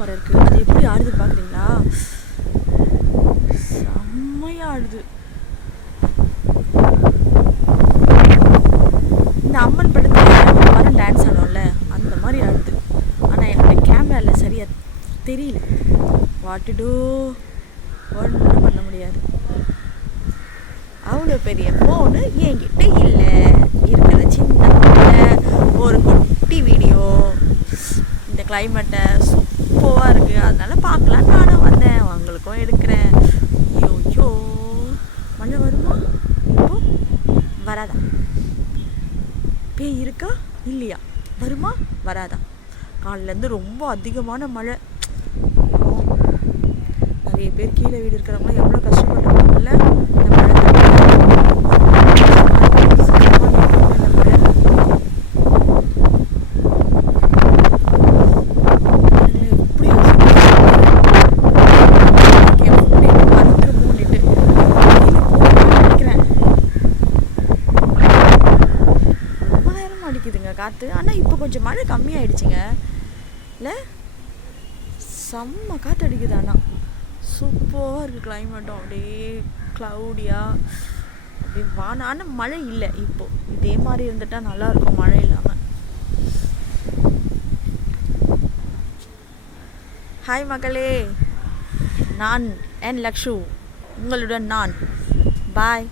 மரம் இருக்குது, அது எப்படி ஆடுதுன்னு பார்க்குறீங்களா? செம்மையாக ஆடுது. இந்த அம்மன் படத்தில் ஒரு மரம் டான்ஸ் ஆடும்ல, அந்த மாதிரி ஆடுது. ஆனால் என்னோடய கேமராவில் சரியாக தெரியல. வாட்டுடோ ஒன்றும் பண்ண முடியாது. அவ்வளோ பெரிய ஃபோனு என்கிட்ட இல்லை. இருக்கிற சின்ன ஒரு குட்டி வீடியோ. இந்த கிளைமேட்டை சூப்பராக இருக்குது, அதனால பார்க்கலாம் நானும் வந்தேன். உங்களுக்கும் எடுக்கிறேன். ஐயோ மழை வருமா? இப்போ வராதா? பேய் இருக்கா இல்லையா? வருமா வராதா? காலிலேருந்து ரொம்ப அதிகமான மழை. நிறைய பேர் கீழே வீடு இருக்கிறவங்களாம் எவ்வளோ கஷ்டப்பட்டுருக்காங்கல்ல இந்த மழை. அடிக்குதுங்க காற்று. ஆனால் இப்போ கொஞ்சம் மழை கம்மியாயிடுச்சுங்க இல்லை? செம்ம காற்று அடிக்குது. ஆனால் சூப்பராக இருக்குது கிளைமேட்டும். அப்படியே க்ளவுடியாக அப்படியே வான. ஆனால் மழை இல்லை இப்போது. இதே மாதிரி இருந்துட்டால் நல்லாயிருக்கும் மழை இல்லாமல். ஹாய் மக்களே, நான் என் லக்ஷு, உங்களுடன் நான். பாய்.